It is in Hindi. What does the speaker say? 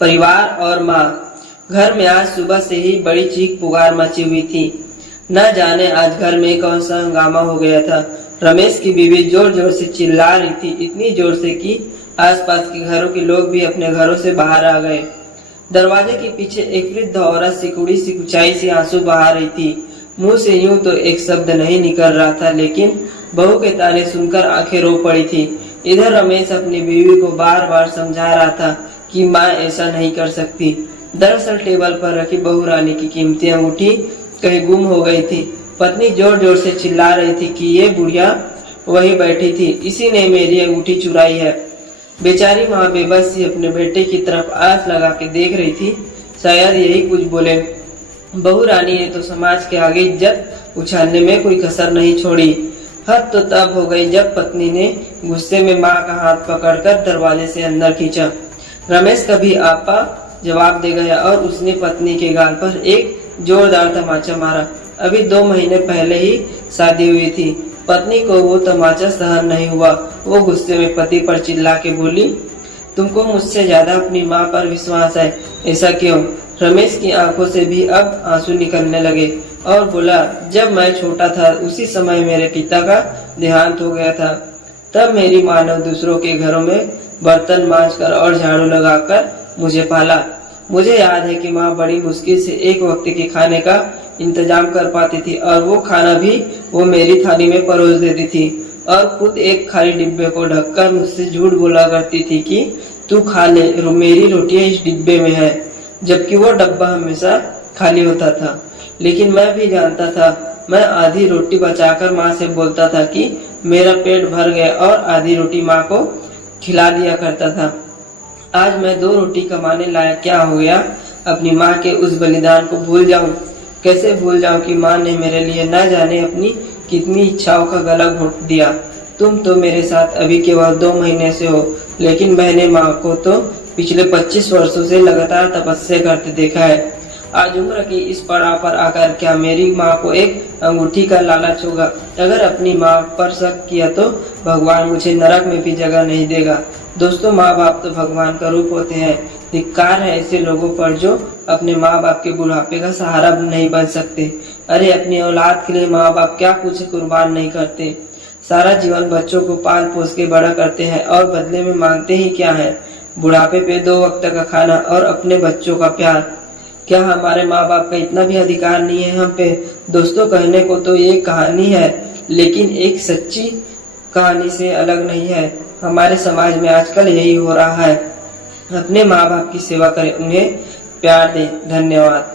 परिवार और माँ। घर में आज सुबह से ही बड़ी चीख पुकार मची हुई थी। न जाने आज घर में कौन सा हंगामा हो गया था। रमेश की बीवी जोर जोर से चिल्ला रही थी, इतनी जोर से कि आसपास के घरों के लोग भी अपने घरों से बाहर आ गए। दरवाजे के पीछे एक वृद्ध औरत सिकुड़ी सिकुचाई से आंसू बहा रही थी। मुंह से यूं तो एक शब्द नहीं निकल रहा था, लेकिन बहू के ताने सुनकर आंखें रो पड़ी थी। इधर रमेश अपनी बीवी को बार बार समझा रहा था कि माँ ऐसा नहीं कर सकती। दरअसल टेबल पर रखी बहू रानी की कीमती अंगूठी कहीं गुम हो गई थी। पत्नी जोर जोर से चिल्ला रही थी कि ये बुढ़िया वही बैठी थी, इसी ने मेरी अंगूठी चुराई है। बेचारी माँ बेबस सी अपने बेटे की तरफ आंख लगा के देख रही थी, शायद यही कुछ बोले। बहू रानी ने तो समाज के आगे इज्जत उछालने में कोई कसर नहीं छोड़ी। हद तो तब हो गई जब पत्नी ने गुस्से में माँ का हाथ पकड़कर दरवाजे से अंदर खींचा। रमेश कभी आपा जवाब दे गया और उसने पत्नी के गाल पर एक जोरदार तमाचा मारा। अभी 2 महीने पहले ही शादी हुई थी। पत्नी को वो तमाचा सहन नहीं हुआ। वो गुस्से में पति पर चिल्ला के बोली, तुमको मुझसे ज्यादा अपनी माँ पर विश्वास है, ऐसा क्यों? रमेश की आंखों से भी अब आंसू निकलने लगे और बोला, जब मैं छोटा था उसी समय मेरे पिता का देहांत हो गया था। तब मेरी माँ ने दूसरों के घरों में बर्तन मांजकर और झाड़ू लगाकर मुझे पाला। मुझे याद है कि माँ बड़ी मुश्किल से एक वक्त के खाने का इंतजाम कर पाती थी और वो खाना भी वो मेरी थाली में परोस देती थी और खुद एक खाली डिब्बे को ढककर मुझसे झूठ बोला करती थी कि तू खा ले, मेरी रोटियां इस डिब्बे में है, जबकि वो डब्बा हमेशा खाली होता था। लेकिन मैं भी जानता था। मैं आधी रोटी बचाकर माँ से बोलता था कि मेरा पेट भर गया और आधी रोटी माँ को खिला दिया करता था। आज मैं 2 रोटी कमाने लायक क्या हो गया? अपनी माँ के उस बलिदान को भूल जाऊं? कैसे भूल जाऊं कि माँ ने मेरे लिए न जाने अपनी कितनी इच्छाओं का गला घोंट दिया। तुम तो मेरे साथ अभी केवल 2 महीने से हो, लेकिन मैंने माँ को तो पिछले 25 वर्षों से लगातार तपस्या करते देखा है। आज उम्र की इस पड़ाव पर आकर क्या मेरी माँ को एक अंगूठी का लालच होगा? अगर अपनी माँ पर शक किया तो भगवान मुझे नरक में भी जगह नहीं देगा। दोस्तों, माँ बाप तो भगवान का रूप होते हैं। धिक्कार है ऐसे लोगों पर जो अपने माँ बाप के बुढ़ापे का सहारा नहीं बन सकते। अरे अपनी औलाद के लिए माँ बाप क्या कुछ कुर्बान नहीं करते। सारा जीवन बच्चों को पाल पोस के बड़ा करते हैं और बदले में मांगते ही क्या है? बुढ़ापे पे 2 वक्त का खाना और अपने बच्चों का प्यार। क्या हमारे माँ बाप का इतना भी अधिकार नहीं है हम पे? दोस्तों, कहने को तो ये कहानी है, लेकिन एक सच्ची कहानी से अलग नहीं है। हमारे समाज में आजकल यही हो रहा है। अपने माँ बाप की सेवा करें, उन्हें प्यार दें। धन्यवाद।